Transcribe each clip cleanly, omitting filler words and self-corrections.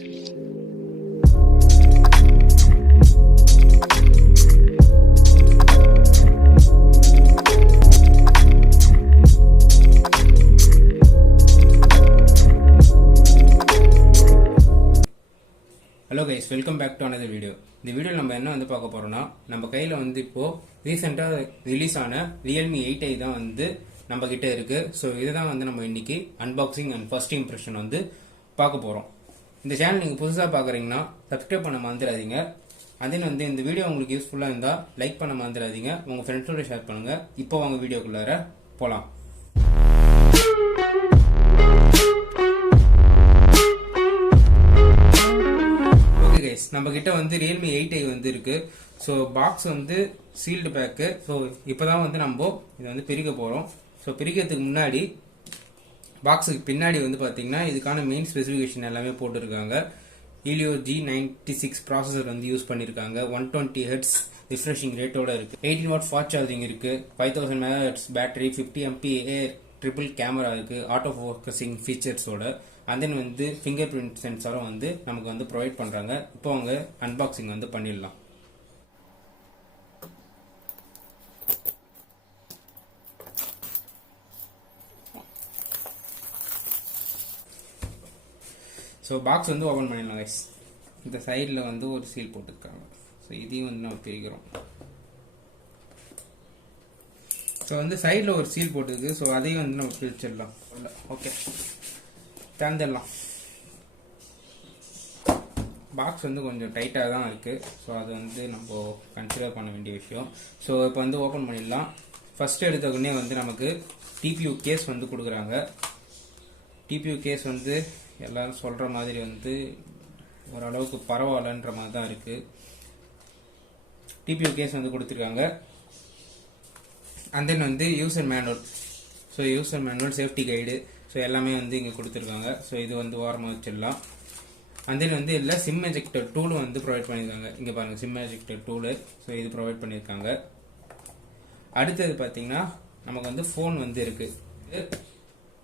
Hello guys, welcome back to another video. இந்த video நம்ம என்ன வந்து பார்க்க போறோம்னா, நம்ம கையில வந்து இப்போ ரீசெண்டா ரிலீஸ் ஆன Realme 8i தான் வந்து நம்ம கிட்ட இருக்கு. ஸோ இதுதான் வந்து நம்ம இன்னைக்கு அன்பாக்சிங் அண்ட் ஃபர்ஸ்ட் இம்ப்ரெஷன் வந்து பார்க்க போறோம். இந்த சேனல் நீங்க புதுசா பாக்குறீங்கன்னா சப்ஸ்கிரைப் பண்ண மறந்துடாதீங்க. அதே வந்து இந்த வீடியோ உங்களுக்கு யூஸ்ஃபுல்லா இருந்தா லைக் பண்ண மறந்துடாதீங்க. உங்க ஃப்ரெண்ட்ஸோட ஷேர் பண்ணுங்க. இப்போ வாங்க வீடியோக்குள்ளார போலாம். நம்ம கிட்ட வந்து Realme 8i வந்து இருக்கு. ஸோ பாக்ஸ் வந்து சீல்டு பேக்கு. ஸோ இப்போதான் வந்து நம்ம இதை வந்து பிரிக்க போறோம். ஸோ பிரிக்கிறதுக்கு முன்னாடி பாக்ஸுக்கு பின்னாடி வந்து பாத்தீங்கன்னா இதுக்கான மெயின் ஸ்பெசிஃபிகேஷன் எல்லாமே போட்டிருக்காங்க. Helio G96 ப்ராசஸர் வந்து யூஸ் பண்ணிருக்காங்க. 120 Hz ரிஃப்ரெஷிங் ரேட்டோட இருக்கு. 18 வாட் ஃபாஸ்ட் சார்ஜிங் இருக்கு. 5000 mAh battery, 50 MP triple camera இருக்கு. ஆட்டோ ஃபோக்கஸிங் ஃபீச்சர்ஸோட அண்ட் தென் வந்து ஃபிங்கர் பிரிண்ட் சென்சாரும் வந்து நமக்கு வந்து ப்ரொவைட் பண்றாங்க. இப்போ அவங்க அன்பாக்சிங் வந்து பண்ணிடலாம். ஸோ பாக்ஸ் வந்து ஓபன் பண்ணிடலாம் கைஸ். இந்த சைடில் வந்து ஒரு சீல் போட்டுருக்காங்க. ஸோ இதையும் வந்து நம்ம பிரிக்கிறோம். ஸோ வந்து சைடில் ஒரு சீல் போட்டுருக்கு. ஸோ அதையும் வந்து நம்ம பிரிச்சிடலாம். ஓகே, திறந்துடலாம். பாக்ஸ் வந்து கொஞ்சம் டைட்டாக தான் இருக்கு. ஸோ அது வந்து நம்ம கன்சிடர் பண்ண வேண்டிய விஷயம். ஸோ இப்போ வந்து ஓப்பன் பண்ணிடலாம். ஃபர்ஸ்ட் எடுத்த உடனே வந்து நமக்கு டிபியூ கேஸ் வந்து கொடுக்குறாங்க. டிபியூ கேஸ் வந்து எல்லாரும் சொல்ற மாதிரி வந்து ஓரளவுக்கு பரவாயில்லன்ற மாதிரி தான் இருக்கு. டிபியூ கேஸ் வந்து கொடுத்துருக்காங்க. அண்ட் தென் வந்து user manual. So user manual, safety guide, so எல்லாமே வந்து இங்கே கொடுத்துருக்காங்க. ஸோ இது வந்து ஓரமாக வச்சிடலாம். அண்ட் தென் வந்து இதில் சிம் எஜெக்டர் டூலும் வந்து ப்ரொவைட் பண்ணியிருக்காங்க. இங்கே பாருங்க, சிம் எஜெக்டர் டூலு. ஸோ இது ப்ரொவைட் பண்ணியிருக்காங்க. அடுத்தது பார்த்தீங்கன்னா நமக்கு வந்து ஃபோன் வந்து இருக்கு.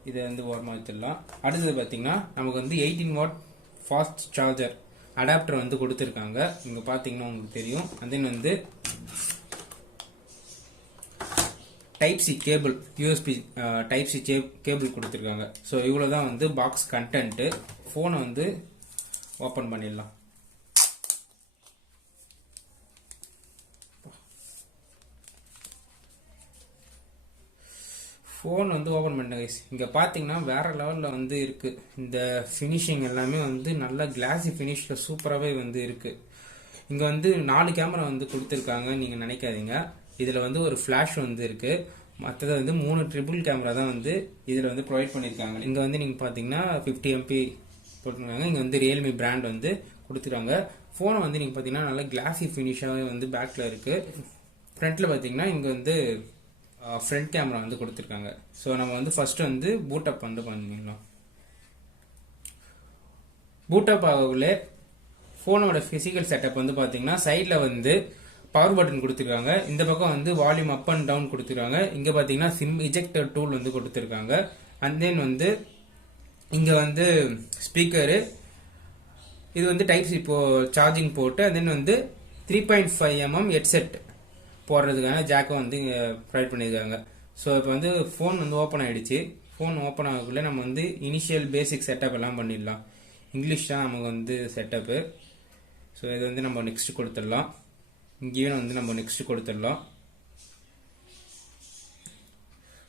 இதை வந்து ஓரமாக வச்சிடலாம். அடுத்தது பார்த்தீங்கன்னா நமக்கு வந்து 18 வாட் ஃபாஸ்ட் சார்ஜர் அடாப்டர் வந்து கொடுத்துருக்காங்க. இங்கே பார்த்தீங்கன்னா உங்களுக்கு தெரியும். அண்ட் தென் வந்து type C cable, USB type C cable கொடுத்துருக்காங்க. ஸோ இவ்வளோதான் வந்து பாக்ஸ் கண்டென்ட். ஃபோனை வந்து ஓப்பன் பண்ணிடலாம். ஃபோன் வந்து ஓப்பன் பண்ணிட்டேன் கைஸ். இங்கே பார்த்தீங்கன்னா வேற லெவலில் வந்து இருக்கு. இந்த ஃபினிஷிங் எல்லாமே வந்து நல்ல கிளாசி ஃபினிஷில் சூப்பராகவே வந்து இருக்கு. இங்கே வந்து 4 கேமரா வந்து கொடுத்துருக்காங்க. நீங்கள் நினைக்காதீங்க, இதில் வந்து ஒரு ஃபிளாஷ் வந்து இருக்கு. மற்றது வந்து 3 ட்ரிபிள் கேமரா தான் வந்து இதில் வந்து ப்ரொவைட் பண்ணியிருக்காங்க. இங்கே வந்து நீங்கள் பார்த்தீங்கன்னா 50 MP போட்டிருக்காங்க. இங்கே வந்து ரியல்மி பிராண்ட் வந்து கொடுத்துருக்காங்க. ஃபோனை வந்து நீங்கள் பார்த்தீங்கன்னா நல்லா கிளாசி ஃபினிஷாகவே வந்து பேக்கில் இருக்கு. ஃப்ரண்ட்டில் பார்த்தீங்கன்னா இங்கே வந்து ஃப்ரண்ட் கேமரா வந்து கொடுத்துருக்காங்க. ஸோ நம்ம வந்து ஃபர்ஸ்ட் வந்து பூட் அப் வந்து பண்ணிடலாம். பூட் அப் ஆகல ஃபோனோட பிசிக்கல் செட்டப் வந்து பார்த்தீங்கன்னா சைடில் வந்து பவர் பட்டன் கொடுத்துருக்காங்க. இந்த பக்கம் வந்து வால்யூம் அப் அண்ட் டவுன் கொடுத்துருக்காங்க. இங்க பாத்தீங்கன்னா சிம் இஜெக்டர் டூல் வந்து கொடுத்துருக்காங்க. அண்ட் தென் வந்து இங்க வந்து ஸ்பீக்கரு, இது வந்து டைப் சி சார்ஜிங் போட்டு, அண்ட் தென் வந்து 3.5 mm ஹெட்செட் போடுறதுக்கான ஜாக்கும் வந்து இங்க ப்ரொவைட் பண்ணியிருக்காங்க. ஸோ இப்போ வந்து ஃபோன் வந்து ஓப்பன் ஆயிடுச்சு. ஃபோன் ஓப்பன் ஆகக்குள்ள நம்ம வந்து இனிஷியல் பேசிக் செட்டப் எல்லாம் பண்ணிடலாம். இங்கிலீஷ் தான் நமக்கு வந்து செட்டப்பு. ஸோ இது வந்து நம்ம நெக்ஸ்ட் கொடுத்துடலாம். இங்கேயும் வந்து நம்ம நெக்ஸ்ட் கொடுத்துடலாம்.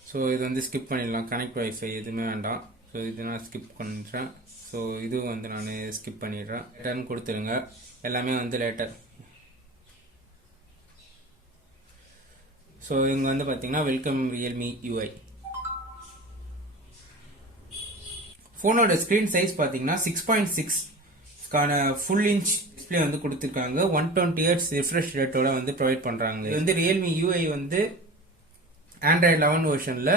ஸோ இது வந்து ஸ்கிப் பண்ணிடலாம். கனெக்ட் வைஃபை எதுவுமே வேண்டாம். ஸோ இது நான் ஸ்கிப் பண்ணிடுறேன். ஸோ இதுவும் வந்து நான் ஸ்கிப் பண்ணிடுறேன். ரிட்டர்ன் கொடுத்துருங்க. எல்லாமே வந்து லேட்டர். ஸோ இங்கே வந்து பார்த்தீங்கன்னா வெல்கம் ரியல்மி யூஐ. ஃபோனோட ஸ்க்ரீன் சைஸ் பார்த்தீங்கன்னா 6.6 ஃபுல் இன்ச் டிஸ்பிளே வந்து கொடுத்துருக்காங்க. 120 Hz ரிஃப்ரெஷ் ரேட்டோட வந்து ப்ரொவைட் பண்றாங்க. இது வந்து ரியல்மி யூஐ வந்து ஆண்ட்ராய்டு 11 வெர்ஷன்ல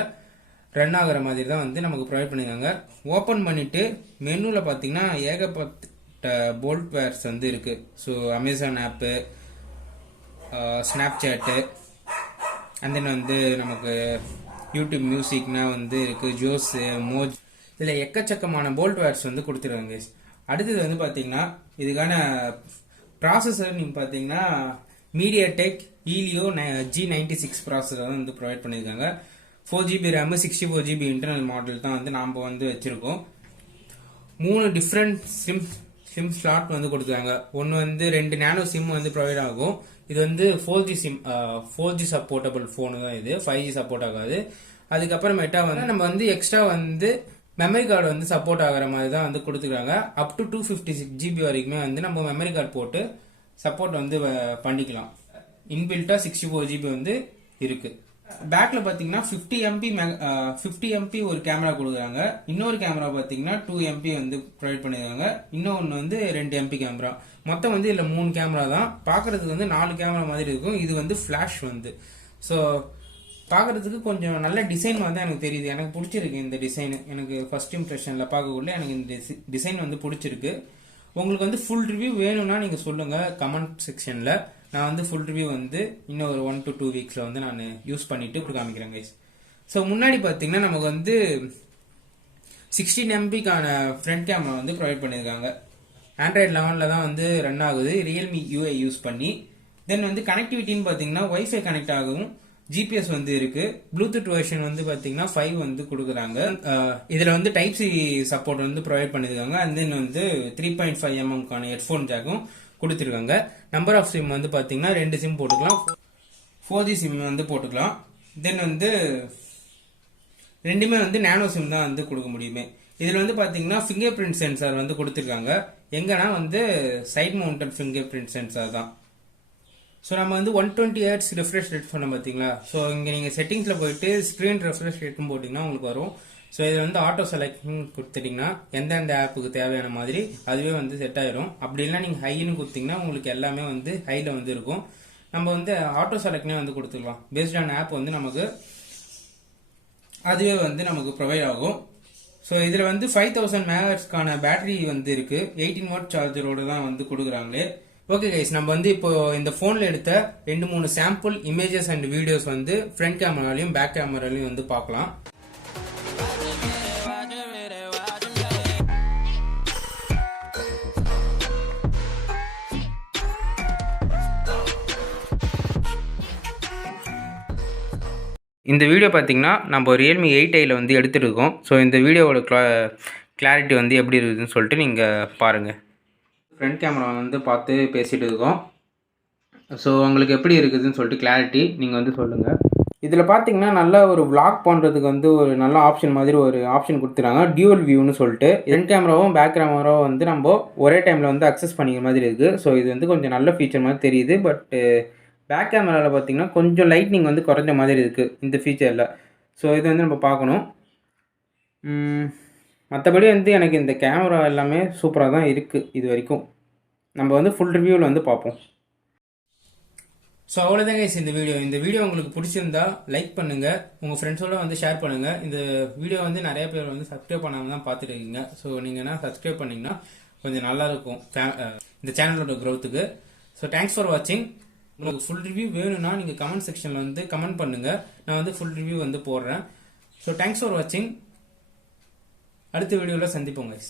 ரன் ஆகுற மாதிரி தான் வந்து நமக்கு ப்ரொவைட் பண்ணிருக்காங்க. ஓப்பன் பண்ணிட்டு மெனுல பாத்தீங்கன்னா ஏகப்பட்ட போல்ட் வேர்ஸ் வந்து இருக்கு. So Amazon app, Snapchat, and then வந்து நமக்கு யூடியூப் மியூசிக்னா வந்து இருக்கு, ஜோஸ், மோஜ், இதுல எக்கச்சக்கமான போல்ட் வேர்ஸ் வந்து கொடுத்துருக்காங்க. அடுத்தது வந்து பார்த்தீங்கன்னா இதுக்கான ப்ராசஸர் நீங்கள் பார்த்தீங்கன்னா மீடியாடெக் ஹீலியோ G96 ப்ராசஸர் வந்து ப்ரொவைட் பண்ணியிருக்காங்க. 4GB RAM 64GB internal model தான் வந்து நாம் வந்து வச்சுருக்கோம். 3 டிஃப்ரெண்ட் சிம் ஸ்லாட் வந்து கொடுத்துருக்காங்க. ஒன்று வந்து 2 நேனோ சிம் வந்து ப்ரொவைட் ஆகும். இது வந்து 4G sim 4G supportable phone தான் இது, 5G சப்போர்ட் ஆகாது. அதுக்கப்புறமேட்டா வந்து நம்ம வந்து எக்ஸ்ட்ரா வந்து மெமரி கார்டு வந்து சப்போர்ட் ஆகிற மாதிரி தான் வந்து கொடுத்துருக்காங்க. அப் டு 256GB வரைக்குமே வந்து நம்ம மெமரி கார்டு போட்டு சப்போர்ட் வந்து பண்ணிக்கலாம். இன்பில்ட்டா 64GB வந்து இருக்கு. பேக்ல பாத்தீங்கன்னா 50MP ஒரு கேமரா கொடுக்குறாங்க. இன்னொரு கேமரா பாத்தீங்கன்னா 2MP வந்து ப்ரொவைட் பண்ணிருக்காங்க. இன்னொன்னு வந்து 2MP கேமரா. மொத்தம் வந்து இதுல 3 கேமரா தான். பாக்குறதுக்கு வந்து 4 கேமரா மாதிரி இருக்கும். இது வந்து ஃபிளாஷ் வந்து. ஸோ பாக்குறதுக்கு கொஞ்சம் நல்ல டிசைன் வந்து எனக்கு தெரியுது. எனக்கு பிடிச்சிருக்கு இந்த டிசைன். எனக்கு ஃபர்ஸ்ட் இம்ப்ரெஷன்ல பார்க்கக்குள்ள எனக்கு இந்த டிசைன் வந்து பிடிச்சிருக்கு. உங்களுக்கு வந்து ஃபுல் ரிவ்யூ வேணும்னா நீங்க சொல்லுங்க கமெண்ட் செக்ஷன்ல. நான் வந்து ஃபுல் ரிவ்யூ வந்து இன்னும் ஒரு 1 to 2 வீக்ஸ்ல வந்து நான் யூஸ் பண்ணிட்டு காமிக்கிறேன் கைஸ். ஸோ முன்னாடி பார்த்தீங்கன்னா நமக்கு வந்து 16MP ஃப்ரண்ட் கேமரா வந்து ப்ரொவைட் பண்ணியிருக்காங்க. ஆண்ட்ராய்டு 11 தான் வந்து ரன் ஆகுது ரியல்மி UI யூஸ் பண்ணி. தென் வந்து கனெக்டிவிட்டின்னு பார்த்தீங்கன்னா வைஃபை கனெக்ட் ஆகும். ஜிபிஎஸ் வந்து இருக்கு. ப்ளூடூத் வெர்ஷன் வந்து பாத்தீங்கன்னா 5 வந்து கொடுக்குறாங்க. இதுல வந்து டைப் சி சப்போர்ட் வந்து ப்ரொவைட் பண்ணிருக்காங்க. அண்ட் தென் வந்து 3.5mm ஹெட்ஃபோன் ஜாக்கும் கொடுத்துருக்காங்க. நம்பர் ஆஃப் சிம் வந்து பாத்தீங்கன்னா 2 சிம் போட்டுக்கலாம். 4G சிம் வந்து போட்டுக்கலாம். தென் வந்து ரெண்டுமே வந்து நேனோ சிம் தான் வந்து கொடுக்க முடியுமே. இதுல வந்து பாத்தீங்கன்னா ஃபிங்கர் பிரிண்ட் சென்சார் வந்து கொடுத்துருக்காங்க. எங்கன்னா வந்து side mounted fingerprint sensor தான். ஸோ நம்ம வந்து 120Hz ரெஃப்ரெஷ் ரேட் சொன்னோம் பார்த்தீங்களா. ஸோ இங்கே நீங்கள் செட்டிங்ஸில் போயிட்டு ஸ்க்ரீன் ரெஃப்ரெஷ் ரேட்டும் போட்டிங்கன்னா உங்களுக்கு வரும். ஸோ இதை வந்து ஆட்டோ செலக்டிங் கொடுத்துட்டிங்கன்னா எந்தெந்த ஆப்புக்கு தேவையான மாதிரி அதுவே வந்து செட் ஆயிரும். அப்படி இல்லைனா நீங்கள் ஹைன்னு கொடுத்தீங்கன்னா உங்களுக்கு எல்லாமே வந்து ஹையில் வந்து இருக்கும். நம்ம வந்து ஆட்டோ செலக்ட்னே வந்து கொடுத்துக்கலாம். பேஸ்ட் ஆன் ஆப் வந்து நமக்கு அதுவே வந்து நமக்கு ப்ரொவைட் ஆகும். ஸோ இதில் வந்து 5000 mAh பேட்டரி வந்து இருக்கு. 18W சார்ஜரோட தான் வந்து கொடுக்குறாங்களே. ஓகே கைஸ், நம்ம வந்து இப்போ இந்த போன்ல எடுத்த 2-3 சாம்பிள் இமேஜஸ் அண்ட் வீடியோஸ் வந்து ஃப்ரண்ட் கேமராலையும் பேக் கேமராலையும் வந்து பார்க்கலாம். இந்த வீடியோ பார்த்தீங்கன்னா நம்ம ரியல்மி 8i வந்து எடுத்துருக்கோம். ஸோ இந்த வீடியோவோட கிளாரிட்டி வந்து எப்படி இருக்குதுன்னு சொல்லிட்டு நீங்கள் பாருங்கள். ஃப்ரண்ட் கேமரா வந்து பார்த்து பேசிகிட்டு இருக்கோம். ஸோ உங்களுக்கு எப்படி இருக்குதுன்னு சொல்லிட்டு கிளாரிட்டி நீங்கள் வந்து சொல்லுங்கள். இதில் பார்த்தீங்கன்னா நல்ல ஒரு vlog பண்ணுறதுக்கு வந்து ஒரு நல்ல ஆப்ஷன் மாதிரி ஒரு ஆப்ஷன் கொடுத்துறாங்க. டியூவல் வியூன்னு சொல்லிட்டு ஃப்ரண்ட் கேமராவும் பேக் கேமராவும் வந்து நம்ம ஒரே டைமில் வந்து அக்சஸ் பண்ணிக்கிற மாதிரி இருக்குது. ஸோ இது வந்து கொஞ்சம் நல்ல ஃபீச்சர் மாதிரி தெரியுது. பட் பேக் கேமராவில் பார்த்தீங்கன்னா கொஞ்சம் லைட்னிங் வந்து குறைஞ்ச மாதிரி இருக்குது இந்த ஃபீச்சரில். ஸோ இது வந்து நம்ம பார்க்கணும். மற்றபடி வந்து எனக்கு இந்த கேமரா எல்லாமே சூப்பராக தான் இருக்குது இது வரைக்கும். நம்ம வந்து ஃபுல் ரிவ்யூவில் வந்து பார்ப்போம். ஸோ அவ்வளோதான் கைஸ் இந்த வீடியோ உங்களுக்கு பிடிச்சிருந்தா லைக் பண்ணுங்கள், உங்கள் ஃப்ரெண்ட்ஸோட வந்து ஷேர் பண்ணுங்கள். இந்த வீடியோ வந்து நிறைய பேர் வந்து சப்ஸ்கிரைப் பண்ணாமல் தான் பார்த்துட்டு இருக்கீங்க. ஸோ நீங்கள் என்ன சப்ஸ்கிரைப் பண்ணிங்கன்னா கொஞ்சம் நல்லாயிருக்கும் இந்த சேனலோட க்ரோத்துக்கு. ஸோ தேங்க்ஸ் ஃபார் வாட்சிங். உங்களுக்கு ஃபுல் ரிவ்யூ வேணும்னா நீங்கள் கமெண்ட் செக்ஷனில் வந்து கமெண்ட் பண்ணுங்கள். நான் வந்து ஃபுல் ரிவ்யூ வந்து போடுறேன். ஸோ தேங்க்ஸ் ஃபார் வாட்சிங். அடுத்த வீடியோவில் சந்திப்போம் கைஸ்.